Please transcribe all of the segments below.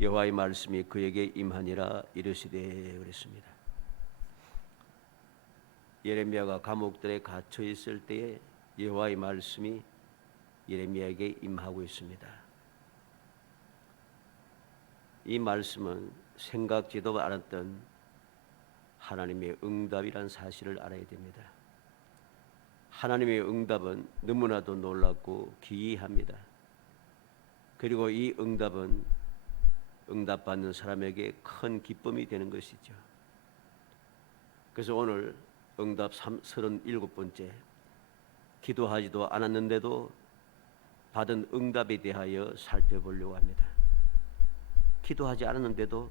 여호와의 말씀이 그에게 임하니라 이르시되 그랬습니다. 예레미야가 감옥들에 갇혀 있을 때에 여호와의 말씀이 예레미야에게 임하고 있습니다. 이 말씀은 생각지도 않았던 하나님의 응답이란 사실을 알아야 됩니다. 하나님의 응답은 너무나도 놀랍고 기이합니다. 그리고 이 응답은 응답받는 사람에게 큰 기쁨이 되는 것이죠. 그래서 오늘 응답 37번째, 기도하지도 않았는데도 받은 응답에 대하여 살펴보려고 합니다. 기도하지 않았는데도,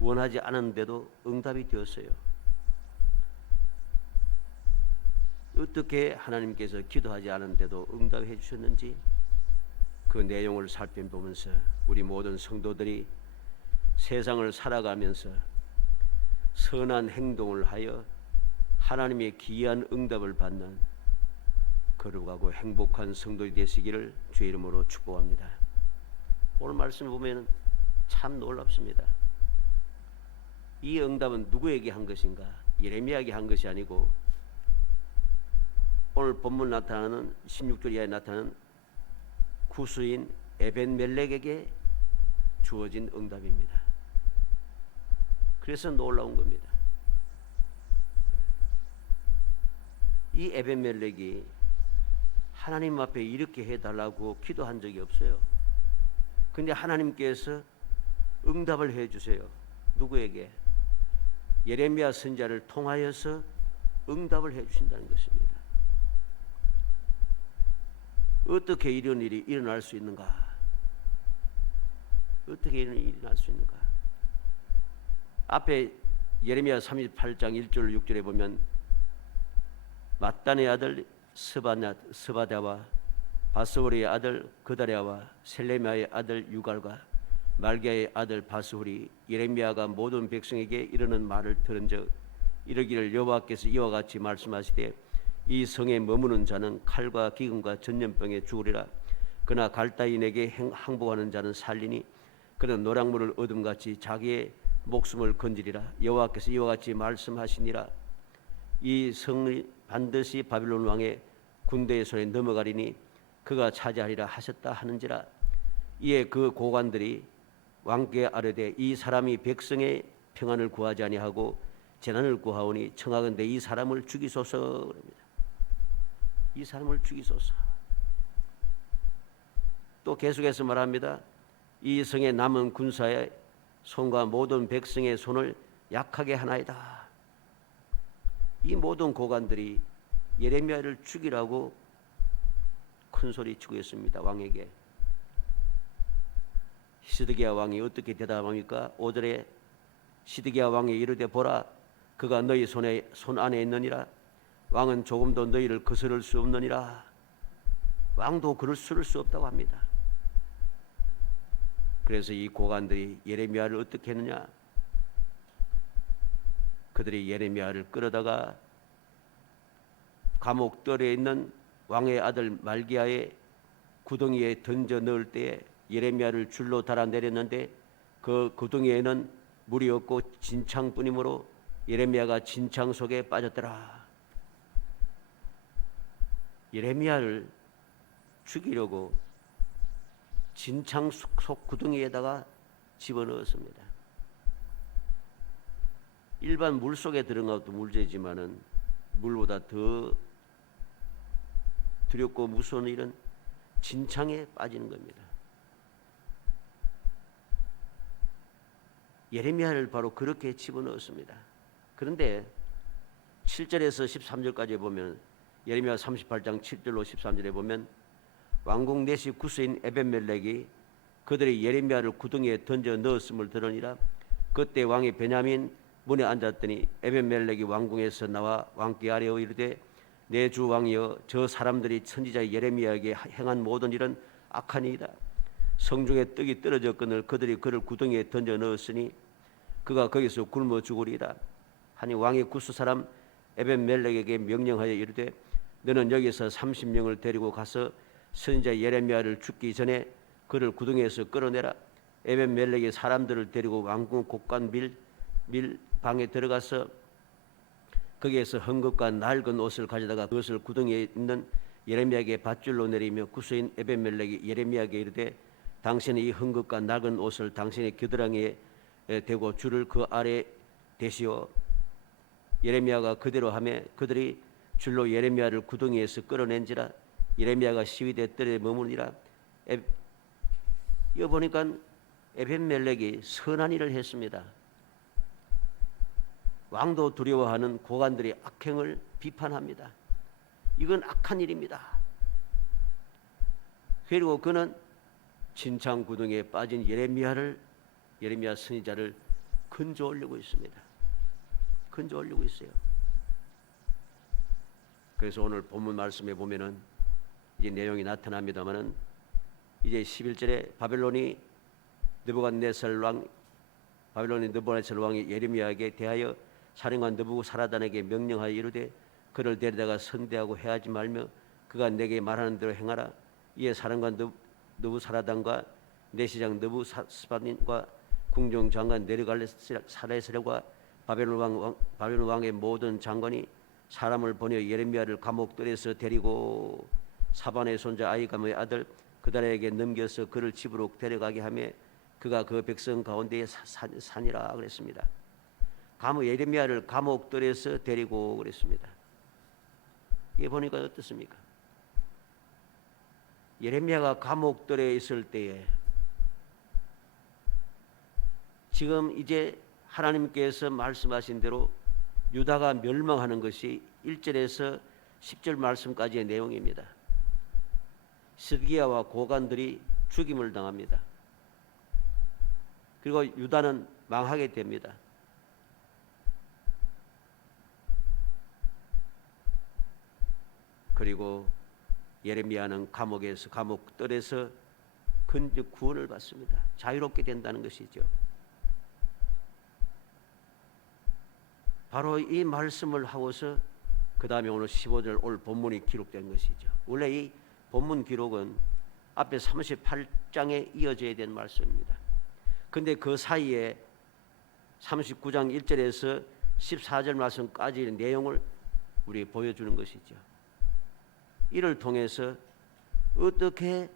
원하지 않았는데도 응답이 되었어요. 어떻게 하나님께서 기도하지 않았는데도 응답해 주셨는지 그 내용을 살펴보면서 우리 모든 성도들이 세상을 살아가면서 선한 행동을 하여 하나님의 기이한 응답을 받는 거룩하고 행복한 성도들이 되시기를 주의 이름으로 축복합니다. 오늘 말씀을 보면 참 놀랍습니다. 이 응답은 누구에게 한 것인가? 예레미야에게 한 것이 아니고 오늘 본문 나타나는 16절 이하에 나타나는 구스인 에벤멜렉에게 주어진 응답입니다. 그래서 놀라운 겁니다. 이 에벤멜렉이 하나님 앞에 이렇게 해달라고 기도한 적이 없어요. 근데 하나님께서 응답을 해주세요. 누구에게? 예레미야 선지자를 통하여서 응답을 해주신다는 것입니다. 어떻게 이런 일이 일어날 수 있는가? 어떻게 이런 일이 일어날 수 있는가? 앞에 예레미야 38장 1절 6절에 보면 맏단의 아들 스바다와 바스후리의 아들 그다랴와 셀레미야의 아들 유갈과 말기야의 아들 바스후리 예레미야가 모든 백성에게 이르는 말을 들은 적 이르기를 여호와께서 이와 같이 말씀하시되 이 성에 머무는 자는 칼과 기근과 전염병에 죽으리라. 그러나 갈다인에게 항복하는 자는 살리니 그는 노량물을 어둠같이 자기의 목숨을 건지리라. 여호와께서 이와 같이 말씀하시니라. 이 성이 반드시 바빌론 왕의 군대의 손에 넘어가리니 그가 차지하리라 하셨다 하는지라. 이에 그 고관들이 왕께 아뢰되 이 사람이 백성의 평안을 구하지 아니하고 재난을 구하오니 청하건대 이 사람을 죽이소서 그럽니다. 이 사람을 죽이소서. 또 계속해서 말합니다. 이 성에 남은 군사의 손과 모든 백성의 손을 약하게 하나이다. 이 모든 고관들이 예레미야를 죽이라고 큰 소리 치고 있습니다. 왕에게. 시드기야 왕이 어떻게 대답합니까? 5절에 시드기야 왕이 이르되 보라 그가 너희 손 안에 있느니라. 왕은 조금도 너희를 거스를 수 없느니라. 왕도 그럴 수 없다고 합니다. 그래서 이 고관들이 예레미야를 어떻게 했느냐? 그들이 예레미야를 끌어다가 감옥들에 있는 왕의 아들 말기야의 구덩이에 던져 넣을 때에 예레미야를 줄로 달아 내렸는데 그 구덩이에는 물이 없고 진창뿐이므로 예레미야가 진창 속에 빠졌더라. 예레미야를 죽이려고 진창 속 구덩이에다가 집어넣었습니다. 일반 물 속에 들어가도 문제지만은 물보다 더 두렵고 무서운 일은 진창에 빠지는 겁니다. 예레미야를 바로 그렇게 집어넣었습니다. 그런데 7절에서 13절까지 보면 예레미야 38장 7절로 13절에 보면 왕궁 내시 구스인 에벤멜렉이 그들이 예레미야를 구덩이에 던져 넣었음을 들으니라. 그때 왕이 베냐민 문에 앉았더니 에벤멜렉이 왕궁에서 나와 왕께 아뢰어 이르되 내 주 왕이여 저 사람들이 선지자 예레미야에게 행한 모든 일은 악하니이다. 성중에 떡이 떨어졌거늘 그들이 그를 구덩이에 던져 넣었으니 그가 거기서 굶어 죽으리이다 하니 왕이 구스 사람 에벤멜렉에게 명령하여 이르되 너는 여기서 30명을 데리고 가서 선지자 예레미야를 죽기 전에 그를 구덩이에서 끌어내라. 에벤멜렉이 사람들을 데리고 왕궁 곡간 밀방에 들어가서 거기에서 헝겊과 낡은 옷을 가져다가 그것을 구덩이에 있는 예레미야에게 밧줄로 내리며 구스인 에벤멜렉이 예레미야에게 이르되 당신이 이 헝겊과 낡은 옷을 당신의 겨드랑이에 대고 줄을 그 아래에 대시오. 예레미야가 그대로 하매 그들이 줄로 예레미야를 구덩이에서 끌어낸지라. 예레미야가 시위대 뜰에 머무니라. 이거 보니까 에벤멜렉이 선한 일을 했습니다. 왕도 두려워하는 고관들의 악행을 비판합니다. 이건 악한 일입니다. 그리고 그는 진창 구덩이에 빠진 예레미야 선지자를 건져 올리고 있습니다. 건져 올리고 있어요. 그래서 오늘 본문 말씀에 보면은 이제 내용이 나타납니다만은 이제 11절에 바벨론이 느부갓네살 왕이 예레미야에게 대하여 사령관 느부사라단에게 명령하여 이르되 그를 데려다가 선대하고 해하지 말며 그가 내게 말하는 대로 행하라. 이에 사령관 느부사라단과 내시장 느부사스바닌과 궁정장관 네르갈사레스과 바벨론 왕의 모든 장관이 사람을 보내 예레미야를 감옥들에서 데리고 사반의 손자 아히감의 아들 그달에게 넘겨서 그를 집으로 데려가게 하며 그가 그 백성 가운데에 산이라 그랬습니다. 예레미야를 감옥들에서 데리고 그랬습니다. 이게 보니까 어떻습니까? 예레미야가 감옥들에 있을 때에 지금 이제 하나님께서 말씀하신 대로 유다가 멸망하는 것이 1절에서 10절 말씀까지의 내용입니다. 스기야와 고관들이 죽임을 당합니다. 그리고 유다는 망하게 됩니다. 그리고 예레미야는 감옥들에서 구원을 받습니다. 자유롭게 된다는 것이죠. 바로 이 말씀을 하고서 그 다음에 오늘 15절 오늘 본문이 기록된 것이죠. 원래 이 본문 기록은 앞에 38장에 이어져야 되는 말씀입니다. 근데 그 사이에 39장 1절에서 14절 말씀까지의 내용을 우리에게 보여주는 것이죠. 이를 통해서 어떻게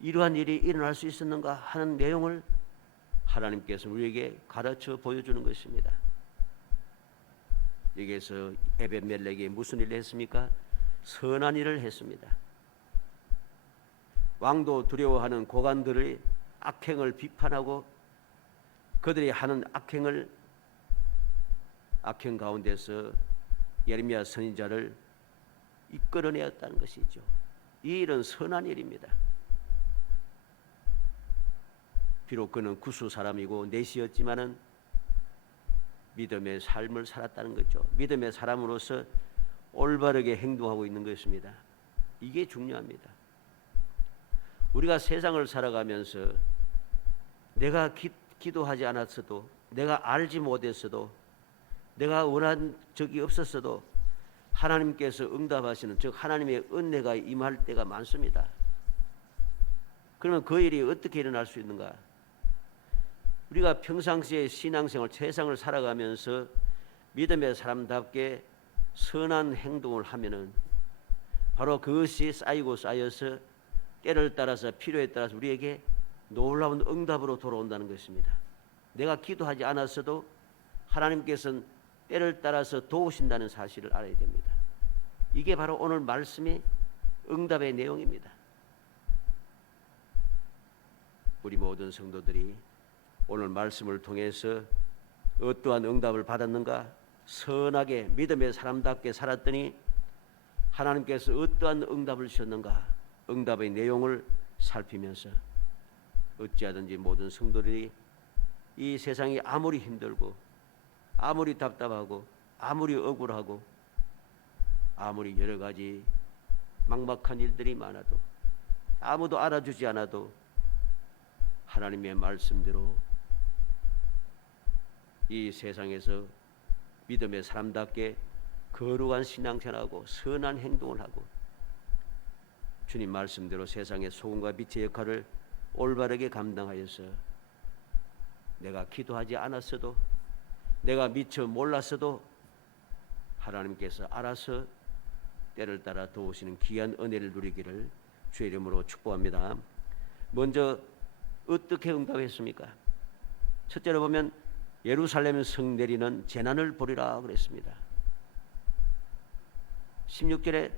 이러한 일이 일어날 수 있었는가 하는 내용을 하나님께서 우리에게 가르쳐 보여주는 것입니다. 여기에서 에벤멜렉이 무슨 일을 했습니까? 선한 일을 했습니다. 왕도 두려워하는 고관들의 악행을 비판하고 그들이 하는 악행 가운데서 예레미야 선지자를 이끌어내었다는 것이죠. 이 일은 선한 일입니다. 비록 그는 구수 사람이고 내시였지만은 믿음의 삶을 살았다는 거죠. 믿음의 사람으로서 올바르게 행동하고 있는 것입니다. 이게 중요합니다. 우리가 세상을 살아가면서 내가 기도하지 않았어도, 내가 알지 못했어도, 내가 원한 적이 없었어도 하나님께서 응답하시는, 즉 하나님의 은혜가 임할 때가 많습니다. 그러면 그 일이 어떻게 일어날 수 있는가? 우리가 평상시에 신앙생활, 세상을 살아가면서 믿음의 사람답게 선한 행동을 하면은 바로 그것이 쌓여서 때를 따라서 필요에 따라서 우리에게 놀라운 응답으로 돌아온다는 것입니다. 내가 기도하지 않았어도 하나님께서는 때를 따라서 도우신다는 사실을 알아야 됩니다. 이게 바로 오늘 말씀의 응답의 내용입니다. 우리 모든 성도들이 오늘 말씀을 통해서 어떠한 응답을 받았는가? 선하게 믿음의 사람답게 살았더니 하나님께서 어떠한 응답을 주셨는가? 응답의 내용을 살피면서 어찌하든지 모든 성도들이 이 세상이 아무리 힘들고 아무리 답답하고 아무리 억울하고 아무리 여러 가지 막막한 일들이 많아도 아무도 알아주지 않아도 하나님의 말씀대로 이 세상에서 믿음의 사람답게 거룩한 신앙생활하고 선한 행동을 하고 주님 말씀대로 세상의 소금과 빛의 역할을 올바르게 감당하여서 내가 기도하지 않았어도, 내가 미처 몰랐어도 하나님께서 알아서 때를 따라 도우시는 귀한 은혜를 누리기를 주의 이름으로 축복합니다. 먼저 어떻게 응답했습니까? 첫째로 보면 예루살렘 성 내리는 재난을 보리라 그랬습니다. 16절에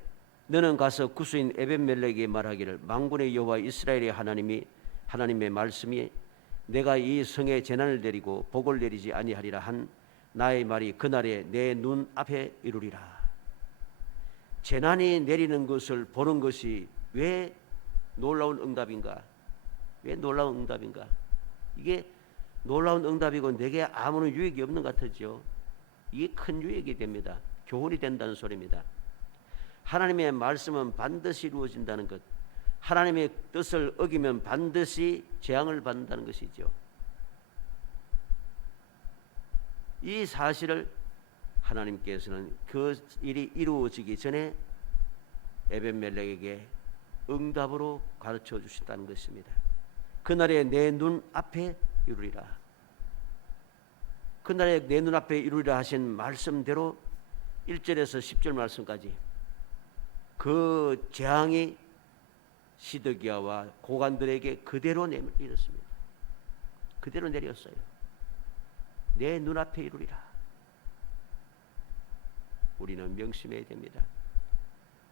너는 가서 구스인 에벤멜렉에게 말하기를 만군의 여호와 이스라엘의 하나님의 말씀이 내가 이 성에 재난을 내리고 복을 내리지 아니하리라 한 나의 말이 그날에 내 눈 앞에 이루리라. 재난이 내리는 것을 보는 것이 왜 놀라운 응답인가? 왜 놀라운 응답인가? 이게 놀라운 응답이고 내게 아무런 유익이 없는 것 같았죠. 이게 큰 유익이 됩니다. 교훈이 된다는 소리입니다. 하나님의 말씀은 반드시 이루어진다는 것, 하나님의 뜻을 어기면 반드시 재앙을 받는다는 것이죠. 이 사실을 하나님께서는 그 일이 이루어지기 전에 에벤멜렉에게 응답으로 가르쳐 주신다는 것입니다. 그날에 내 눈 앞에 이루리라. 그날에 내 눈 앞에 이루리라 하신 말씀대로 1절에서 10절 말씀까지 그 재앙이 시드기야와 고관들에게 그대로 내렸습니다. 그대로 내렸어요. 내 눈앞에 이루리라. 우리는 명심해야 됩니다.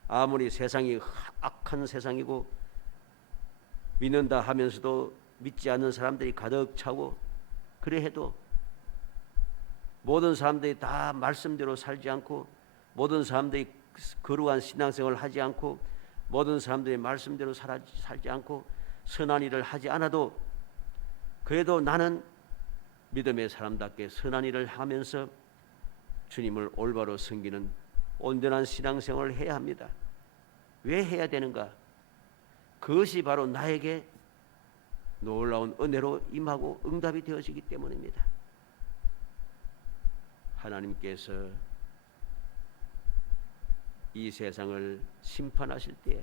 아무리 세상이 악한 세상이고 믿는다 하면서도 믿지 않는 사람들이 가득 차고 그래 해도 모든 사람들이 다 말씀대로 살지 않고 모든 사람들이 거룩한 신앙생활을 하지 않고 모든 사람들이 말씀대로 살지 않고 선한 일을 하지 않아도 그래도 나는 믿음의 사람답게 선한 일을 하면서 주님을 올바로 섬기는 온전한 신앙생활을 해야 합니다. 왜 해야 되는가? 그것이 바로 나에게 놀라운 은혜로 임하고 응답이 되어지기 때문입니다. 하나님께서 이 세상을 심판하실 때에,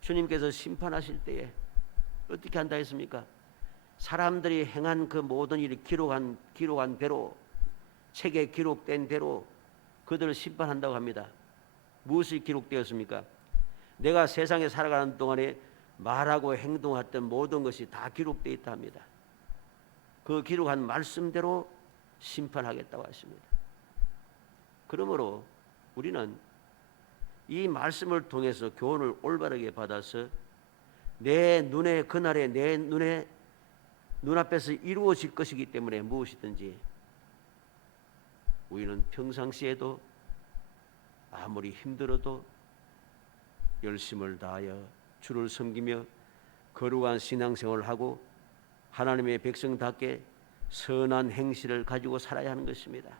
주님께서 심판하실 때에 어떻게 한다 했습니까? 사람들이 행한 그 모든 일이 기록한 대로, 책에 기록된 대로 그들을 심판한다고 합니다. 무엇이 기록되었습니까? 내가 세상에 살아가는 동안에 말하고 행동했던 모든 것이 다 기록되어 있다 합니다. 그 기록한 말씀대로 심판하겠다고 하십니다. 그러므로 우리는 이 말씀을 통해서 교훈을 올바르게 받아서 내 눈에, 그날에 내 눈에 눈앞에서 이루어질 것이기 때문에 무엇이든지 우리는 평상시에도 아무리 힘들어도 열심을 다하여 주를 섬기며 거룩한 신앙생활을 하고 하나님의 백성답게 선한 행실을 가지고 살아야 하는 것입니다.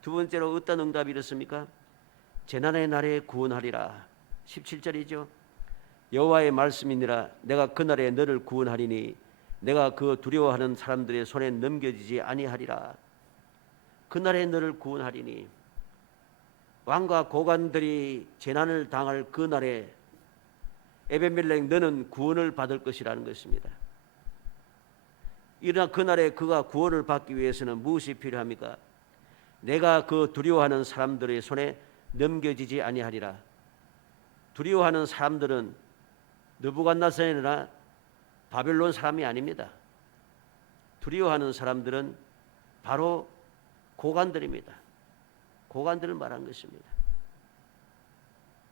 두 번째로 어떤 응답이 이렇습니까? 재난의 날에 구원하리라. 17절이죠. 여호와의 말씀이니라. 내가 그날에 너를 구원하리니 내가 그 두려워하는 사람들의 손에 넘겨지지 아니하리라. 그날에 너를 구원하리니, 왕과 고관들이 재난을 당할 그날에 에벤멜렉 너는 구원을 받을 것이라는 것입니다. 이러나 그날에 그가 구원을 받기 위해서는 무엇이 필요합니까? 내가 그 두려워하는 사람들의 손에 넘겨지지 아니하리라. 두려워하는 사람들은 느부갓네살이나 바벨론 사람이 아닙니다. 두려워하는 사람들은 바로 고관들입니다. 고관들을 말한 것입니다.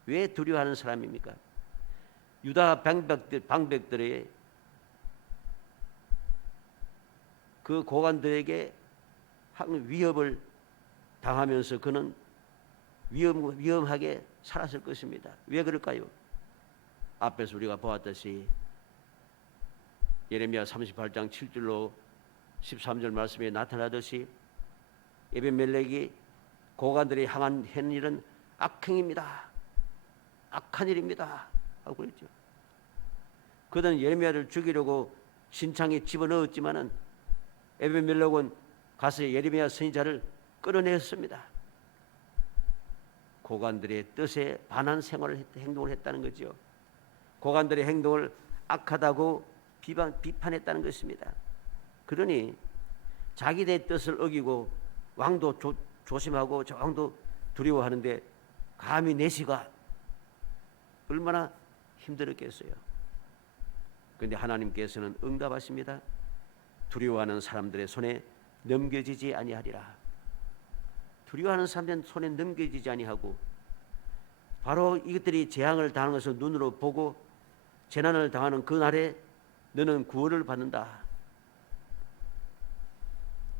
왜 두려워하는 사람입니까? 유다 방백들의 그 고관들에게 위협을 당하면서 그는 위험하게 살았을 것입니다. 왜 그럴까요? 앞에서 우리가 보았듯이 예레미야 38장 7절로 13절 말씀에 나타나듯이 에벤멜렉이 고관들이 향한 일은 악행입니다. 악한 일입니다. 하고 그랬죠. 그들은 예레미야를 죽이려고 신창에 집어넣었지만은 에벤멜렉은 가서 예레미야 선지자를 끌어냈습니다. 고관들의 뜻에 반한 행동을 했다는 거죠. 고관들의 행동을 악하다고 비판했다는 것입니다. 그러니 자기들의 뜻을 어기고 왕도 조심하고 왕도 두려워하는데 감히 내시가 얼마나 힘들었겠어요. 그런데 하나님께서는 응답하십니다. 두려워하는 사람들의 손에 넘겨지지 아니하리라. 두려워하는 사람들의 손에 넘겨지지 아니하고 바로 이것들이 재앙을 당하는 것을 눈으로 보고 재난을 당하는 그날에 너는 구원을 받는다.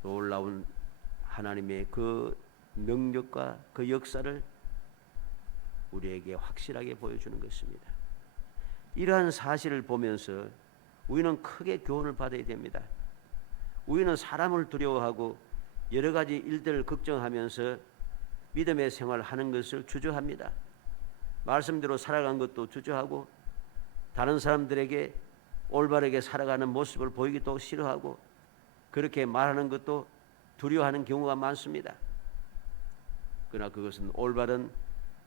놀라운 하나님의 그 능력과 그 역사를 우리에게 확실하게 보여주는 것입니다. 이러한 사실을 보면서 우리는 크게 교훈을 받아야 됩니다. 우리는 사람을 두려워하고 여러 가지 일들을 걱정하면서 믿음의 생활을 하는 것을 주저합니다. 말씀대로 살아간 것도 주저하고 다른 사람들에게 올바르게 살아가는 모습을 보이기도 싫어하고 그렇게 말하는 것도 두려워하는 경우가 많습니다. 그러나 그것은 올바른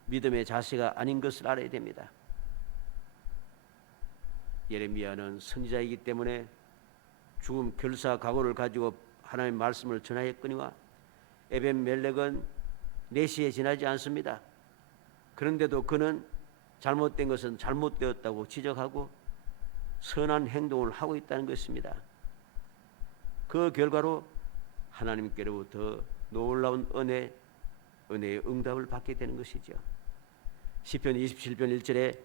믿음의 자세가 아닌 것을 알아야 됩니다. 예레미야는 선지자이기 때문에 죽음 결사 각오를 가지고 하나님의 말씀을 전하였거니와 에벤멜렉은 내시에 지나지 않습니다. 그런데도 그는 잘못된 것은 잘못되었다고 지적하고 선한 행동을 하고 있다는 것입니다. 그 결과로 하나님께로부터 놀라운 은혜의 응답을 받게 되는 것이죠. 시편 27편 1절에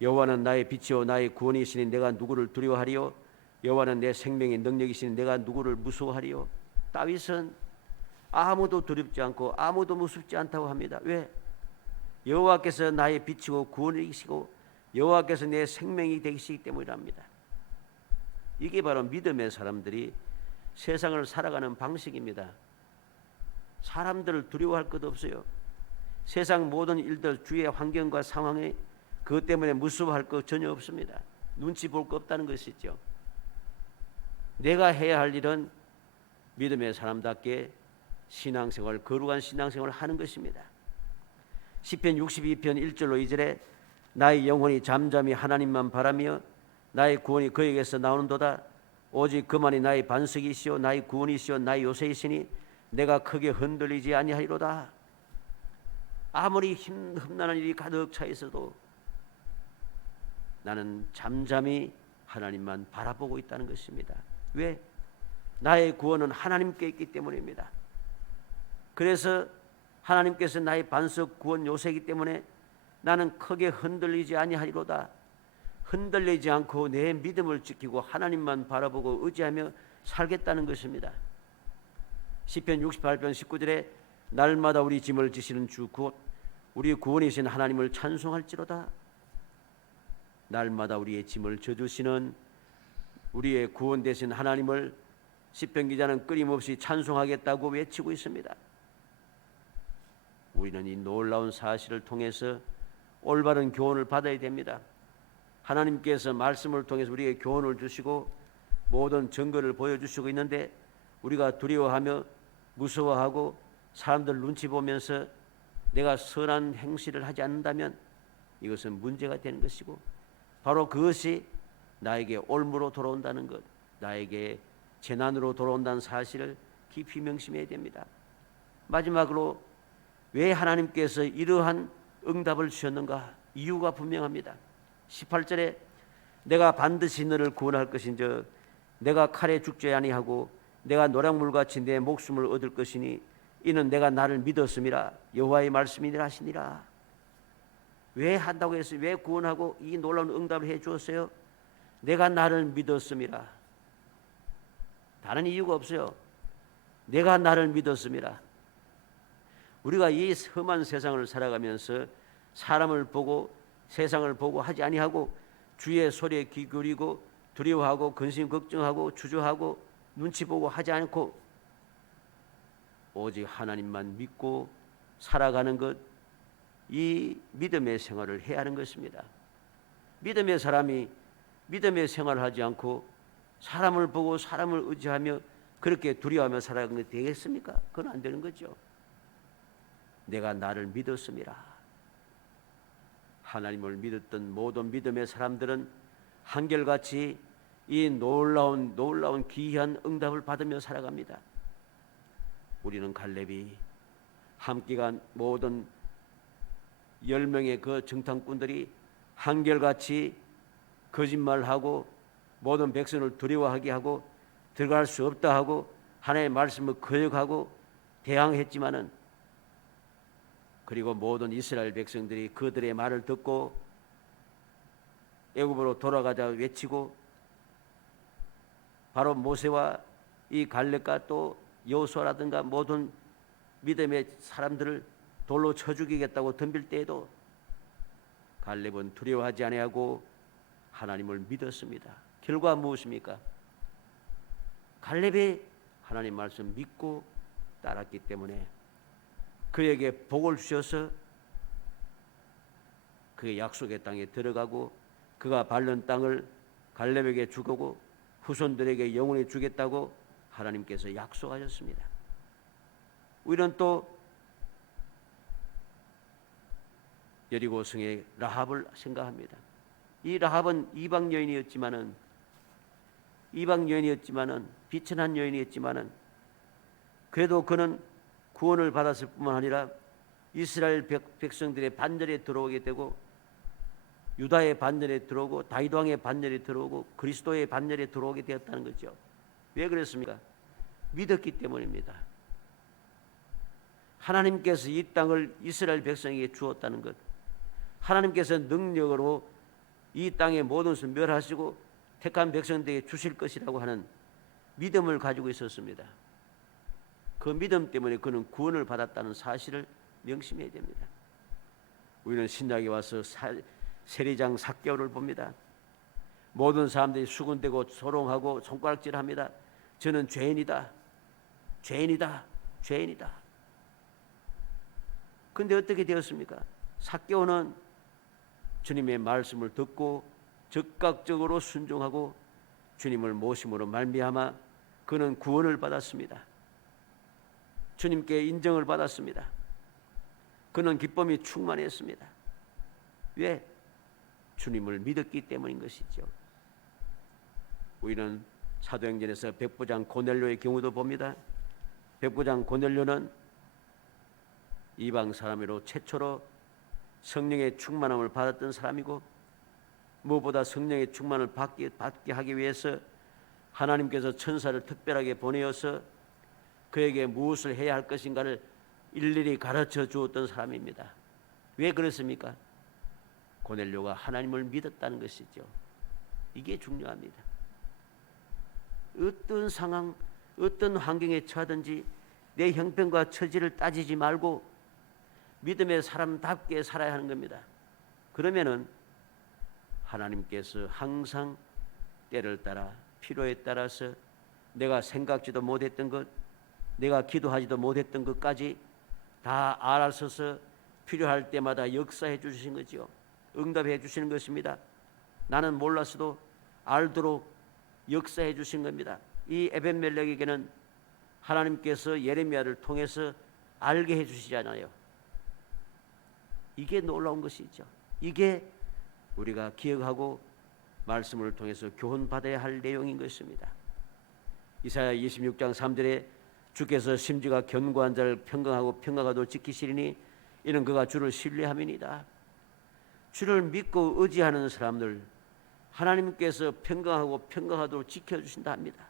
여호와는 나의 빛이요 나의 구원이시니 내가 누구를 두려워하리요 여호와는 내 생명의 능력이시니 내가 누구를 무서워하리요. 다윗은 아무도 두렵지 않고 아무도 무섭지 않다고 합니다. 왜? 여호와께서 나의 빛이고 구원이시고 여호와께서 내 생명이 되시기 때문이랍니다. 이게 바로 믿음의 사람들이 세상을 살아가는 방식입니다. 사람들을 두려워할 것 없어요. 세상 모든 일들 주위의 환경과 상황에 그것 때문에 무서워할 것 전혀 없습니다. 눈치 볼 거 없다는 것이죠. 내가 해야 할 일은 믿음의 사람답게 신앙생활, 거룩한 신앙생활을 하는 것입니다. 시편 62편 1절로 2절에 나의 영혼이 잠잠히 하나님만 바라며 나의 구원이 그에게서 나오는도다. 오직 그만이 나의 반석이시오 나의 구원이시오 나의 요새이시니 내가 크게 흔들리지 아니하리로다. 아무리 험난한 일이 가득 차 있어도 나는 잠잠히 하나님만 바라보고 있다는 것입니다. 왜? 나의 구원은 하나님께 있기 때문입니다. 그래서 하나님께서 나의 반석 구원 요새이기 때문에 나는 크게 흔들리지 아니하리로다. 흔들리지 않고 내 믿음을 지키고 하나님만 바라보고 의지하며 살겠다는 것입니다. 시편 68편 19절에 날마다 우리 짐을 지시는 주 곧 우리 구원이신 하나님을 찬송할지로다. 날마다 우리의 짐을 져주시는 우리의 구원 되신 하나님을 시편 기자는 끊임없이 찬송하겠다고 외치고 있습니다. 우리는 이 놀라운 사실을 통해서 올바른 교훈을 받아야 됩니다. 하나님께서 말씀을 통해서 우리에게 교훈을 주시고 모든 증거를 보여주시고 있는데 우리가 두려워하며 무서워하고 사람들 눈치 보면서 내가 선한 행실을 하지 않는다면 이것은 문제가 되는 것이고 바로 그것이 나에게 올무로 돌아온다는 것, 나에게 재난으로 돌아온다는 사실을 깊이 명심해야 됩니다. 마지막으로 왜 하나님께서 이러한 응답을 주셨는가? 이유가 분명합니다. 18절에 내가 반드시 너를 구원할 것인즉 내가 칼에 죽지 아니하고 내가 노량물같이 내 목숨을 얻을 것이니 이는 내가 나를 믿었음이라 여호와의 말씀이니라 하시니라. 왜 한다고 했어요? 왜 구원하고 이 놀라운 응답을 해 주었어요? 내가 나를 믿었음이라. 다른 이유가 없어요. 내가 나를 믿었음이라. 우리가 이 험한 세상을 살아가면서 사람을 보고 세상을 보고 하지 아니하고 주의 소리에 귀 기울이고 두려워하고 근심 걱정하고 주저하고 눈치 보고 하지 않고 오직 하나님만 믿고 살아가는 것, 이 믿음의 생활을 해야 하는 것입니다. 믿음의 사람이 믿음의 생활을 하지 않고 사람을 보고 사람을 의지하며 그렇게 두려워하며 살아가는 게 되겠습니까? 그건 안 되는 거죠. 내가 나를 믿었음이라. 하나님을 믿었던 모든 믿음의 사람들은 한결같이 이 놀라운 귀한 응답을 받으며 살아갑니다. 우리는 갈렙이 함께 간 모든 10명의 그 정탐꾼들이 한결같이 거짓말하고 모든 백성을 두려워하게 하고 들어갈 수 없다 하고 하나님의 말씀을 거역하고 대항했지만은, 그리고 모든 이스라엘 백성들이 그들의 말을 듣고 애굽으로 돌아가자 외치고 바로 모세와 이 갈렙과 또 여호수아라든가 모든 믿음의 사람들을 돌로 쳐 죽이겠다고 덤빌 때에도 갈렙은 두려워하지 아니하고 하나님을 믿었습니다. 결과 무엇입니까? 갈렙이 하나님 말씀 믿고 따랐기 때문에 그에게 복을 주셔서 그의 약속의 땅에 들어가고 그가 밟는 땅을 갈렙에게 주고 후손들에게 영원히 주겠다고 하나님께서 약속하셨습니다. 우리는 또 여리고성의 라합을 생각합니다. 이 라합은 이방 여인이었지만은 비천한 여인이었지만은 그래도 그는 구원을 받았을 뿐만 아니라 이스라엘 백성들의 반열에 들어오게 되고 유다의 반열에 들어오고 다윗 왕의 반열에 들어오고 그리스도의 반열에 들어오게 되었다는 거죠. 왜 그랬습니까? 믿었기 때문입니다. 하나님께서 이 땅을 이스라엘 백성에게 주었다는 것, 하나님께서 능력으로 이 땅의 모든 것을 멸하시고 택한 백성들에게 주실 것이라고 하는 믿음을 가지고 있었습니다. 그 믿음 때문에 그는 구원을 받았다는 사실을 명심해야 됩니다. 우리는 신약에 와서 세리장 삭개오를 봅니다. 모든 사람들이 수군대고 소롱하고 손가락질합니다. 저는 죄인이다. 그런데 어떻게 되었습니까? 삭개오는 주님의 말씀을 듣고 적극적으로 순종하고 주님을 모심으로 말미암아 그는 구원을 받았습니다. 주님께 인정을 받았습니다. 그는 기쁨이 충만했습니다. 왜? 주님을 믿었기 때문인 것이죠. 우리는 사도행전에서 백부장 고넬료의 경우도 봅니다. 백부장 고넬료는 이방 사람으로 최초로 성령의 충만함을 받았던 사람이고, 무엇보다 성령의 충만을 받게 하기 위해서 하나님께서 천사를 특별하게 보내어서 그에게 무엇을 해야 할 것인가를 일일이 가르쳐 주었던 사람입니다. 왜 그렇습니까? 고넬료가 하나님을 믿었다는 것이죠. 이게 중요합니다. 어떤 상황, 어떤 환경에 처하든지 내 형편과 처지를 따지지 말고 믿음의 사람답게 살아야 하는 겁니다. 그러면은 하나님께서 항상 때를 따라 필요에 따라서 내가 생각지도 못했던 것, 내가 기도하지도 못했던 것까지 다 알아서서 필요할 때마다 역사해 주시는 거죠. 응답해 주시는 것입니다. 나는 몰랐어도 알도록 역사해 주신 겁니다. 이 에벤멜렉에게는 하나님께서 예레미야를 통해서 알게 해 주시잖아요. 이게 놀라운 것이죠. 이게 우리가 기억하고 말씀을 통해서 교훈받아야 할 내용인 것입니다. 이사야 26장 3절에 주께서 심지가 견고한 자를 평강하고 평강하도록 지키시리니 이는 그가 주를 신뢰함이니이다. 주를 믿고 의지하는 사람들 하나님께서 평강하고 평강하도록 지켜주신다 합니다.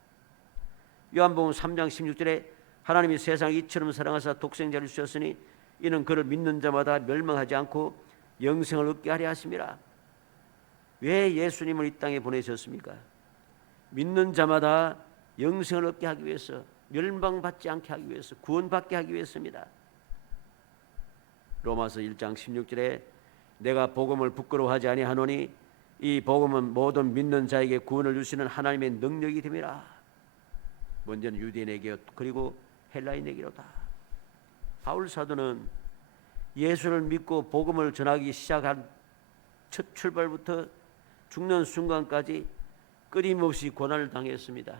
요한복음 3장 16절에 하나님이 세상을 이처럼 사랑하사 독생자를 주셨으니 이는 그를 믿는 자마다 멸망하지 않고 영생을 얻게 하려 하심이라. 왜 예수님을 이 땅에 보내셨습니까? 믿는 자마다 영생을 얻게 하기 위해서, 멸망받지 않게 하기 위해서, 구원받게 하기 위해서입니다. 로마서 1장 16절에 내가 복음을 부끄러워하지 아니하노니 이 복음은 모든 믿는 자에게 구원을 주시는 하나님의 능력이 됨이라. 먼저는 유대인에게 그리고 헬라인에게로다. 바울 사도는 예수를 믿고 복음을 전하기 시작한 첫 출발부터 죽는 순간까지 끊임없이 고난을 당했습니다.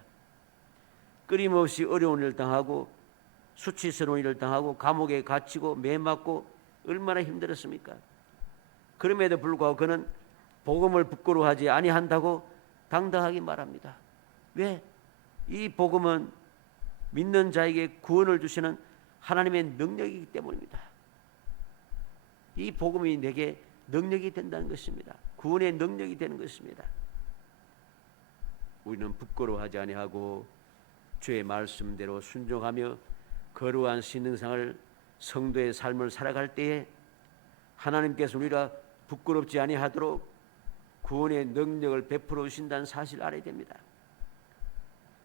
끊임없이 어려운 일을 당하고 수치스러운 일을 당하고 감옥에 갇히고 매 맞고 얼마나 힘들었습니까? 그럼에도 불구하고 그는 복음을 부끄러워하지 아니한다고 당당하게 말합니다. 왜? 이 복음은 믿는 자에게 구원을 주시는 하나님의 능력이기 때문입니다. 이 복음이 내게 능력이 된다는 것입니다. 구원의 능력이 되는 것입니다. 우리는 부끄러워하지 아니하고 주의 말씀대로 순종하며 거룩한 신앙생활 성도의 삶을 살아갈 때에 하나님께서 우리가 부끄럽지 아니하도록 구원의 능력을 베풀어 주신다는 사실을 알아야 됩니다.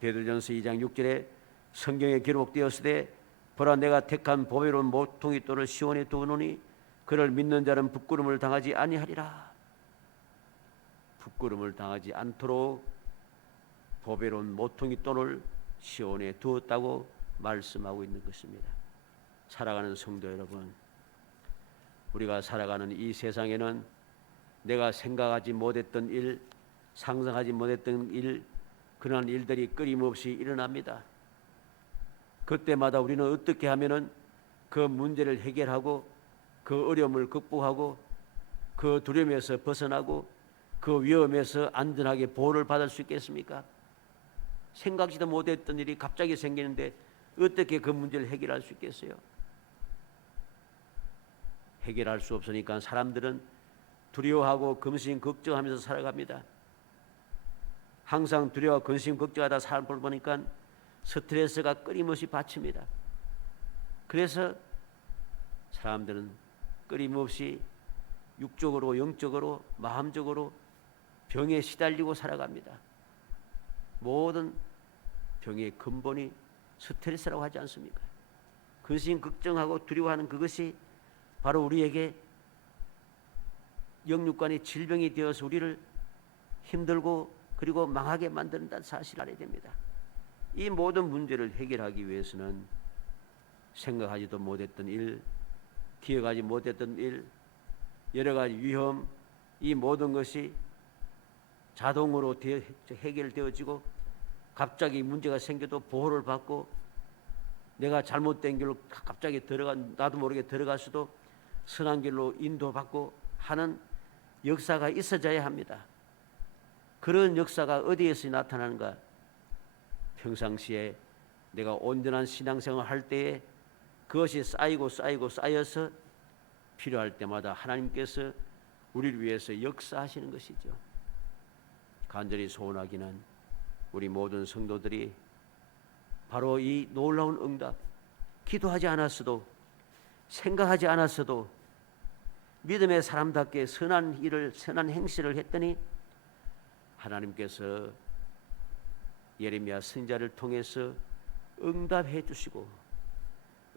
베드로전서 2장 6절에 성경에 기록되었으되 보라 내가 택한 보배로운 모퉁이 돌을 시온에 두노니 그를 믿는 자는 부끄러움을 당하지 아니하리라. 부끄러움을 당하지 않도록 보배로운 모퉁이 돌을 시온에 두었다고 말씀하고 있는 것입니다. 살아가는 성도 여러분, 우리가 살아가는 이 세상에는 내가 생각하지 못했던 일, 상상하지 못했던 일, 그러한 일들이 끊임없이 일어납니다. 그때마다 우리는 어떻게 하면은 그 문제를 해결하고 그 어려움을 극복하고 그 두려움에서 벗어나고 그 위험에서 안전하게 보호를 받을 수 있겠습니까? 생각지도 못했던 일이 갑자기 생기는데 어떻게 그 문제를 해결할 수 있겠어요? 해결할 수 없으니까 사람들은 두려워하고 근심 걱정하면서 살아갑니다. 항상 두려워 근심 걱정하다 사람을 보니까 스트레스가 끊임없이 받칩니다. 그래서 사람들은 끊임없이 육적으로 영적으로 마음적으로 병에 시달리고 살아갑니다. 모든 병의 근본이 스트레스라고 하지 않습니까? 근심 걱정하고 두려워하는 그것이 바로 우리에게 영육간의 질병이 되어서 우리를 힘들고 그리고 망하게 만든다는 사실을 알아야 됩니다. 이 모든 문제를 해결하기 위해서는 생각하지도 못했던 일, 기억하지 못했던 일, 여러 가지 위험, 이 모든 것이 자동으로 해결되어지고 갑자기 문제가 생겨도 보호를 받고 내가 잘못된 길로 갑자기 나도 모르게 들어갈 수도 선한 길로 인도받고 하는 역사가 있어져야 합니다. 그런 역사가 어디에서 나타나는가? 평상시에 내가 온전한 신앙생활을 할 때에 그것이 쌓여서 필요할 때마다 하나님께서 우리를 위해서 역사하시는 것이죠. 간절히 소원하기는 우리 모든 성도들이 바로 이 놀라운 응답, 기도하지 않았어도 생각하지 않았어도 믿음의 사람답게 선한 일을 선한 행실을 했더니 하나님께서 예레미야 선지자를 통해서 응답해 주시고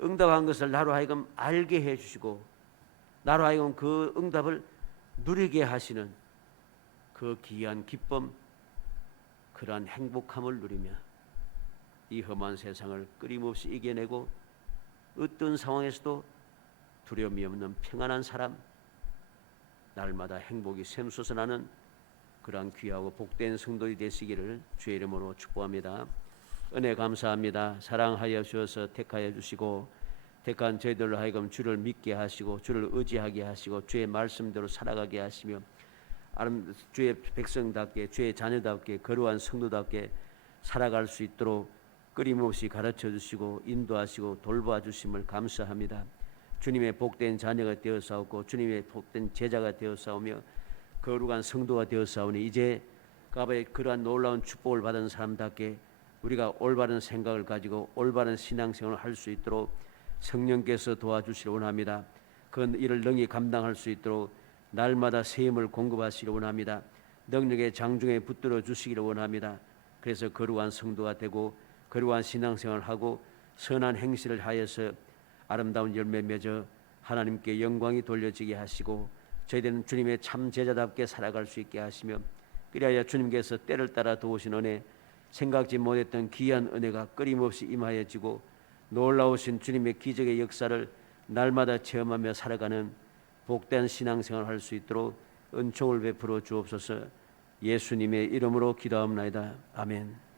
응답한 것을 나로 하여금 알게 해 주시고 나로 하여금 그 응답을 누리게 하시는 그 귀한 기쁨, 그러한 행복함을 누리며 이 험한 세상을 끊임없이 이겨내고 어떤 상황에서도 두려움이 없는 평안한 사람, 날마다 행복이 샘솟아나는 그러한 귀하고 복된 성도이 되시기를 주의 이름으로 축복합니다. 은혜 감사합니다. 사랑하여 주셔서 택하여 주시고 택한 저희들로 하여금 주를 믿게 하시고 주를 의지하게 하시고 주의 말씀대로 살아가게 하시며 주의 백성답게 주의 자녀답게 거룩한 성도답게 살아갈 수 있도록 끊임없이 가르쳐 주시고 인도하시고 돌보아 주심을 감사합니다. 주님의 복된 자녀가 되어사오고 주님의 복된 제자가 되어사오며 거룩한 성도가 되어사오니 이제 가바의 그러한 놀라운 축복을 받은 사람답게 우리가 올바른 생각을 가지고 올바른 신앙생활을 할 수 있도록 성령께서 도와주시기 원합니다. 그 일을 능히 감당할 수 있도록 날마다 새 힘을 공급하시기 원합니다. 능력의 장중에 붙들어 주시기를 원합니다. 그래서 거룩한 성도가 되고 거룩한 신앙생활을 하고 선한 행실을 하여서 아름다운 열매 맺어 하나님께 영광이 돌려지게 하시고 저희들은 주님의 참 제자답게 살아갈 수 있게 하시며 그리하여 주님께서 때를 따라 도우신 은혜, 생각지 못했던 귀한 은혜가 끊임없이 임하여지고 놀라우신 주님의 기적의 역사를 날마다 체험하며 살아가는 복된 신앙생활을 할 수 있도록 은총을 베풀어 주옵소서. 예수님의 이름으로 기도하옵나이다. 아멘.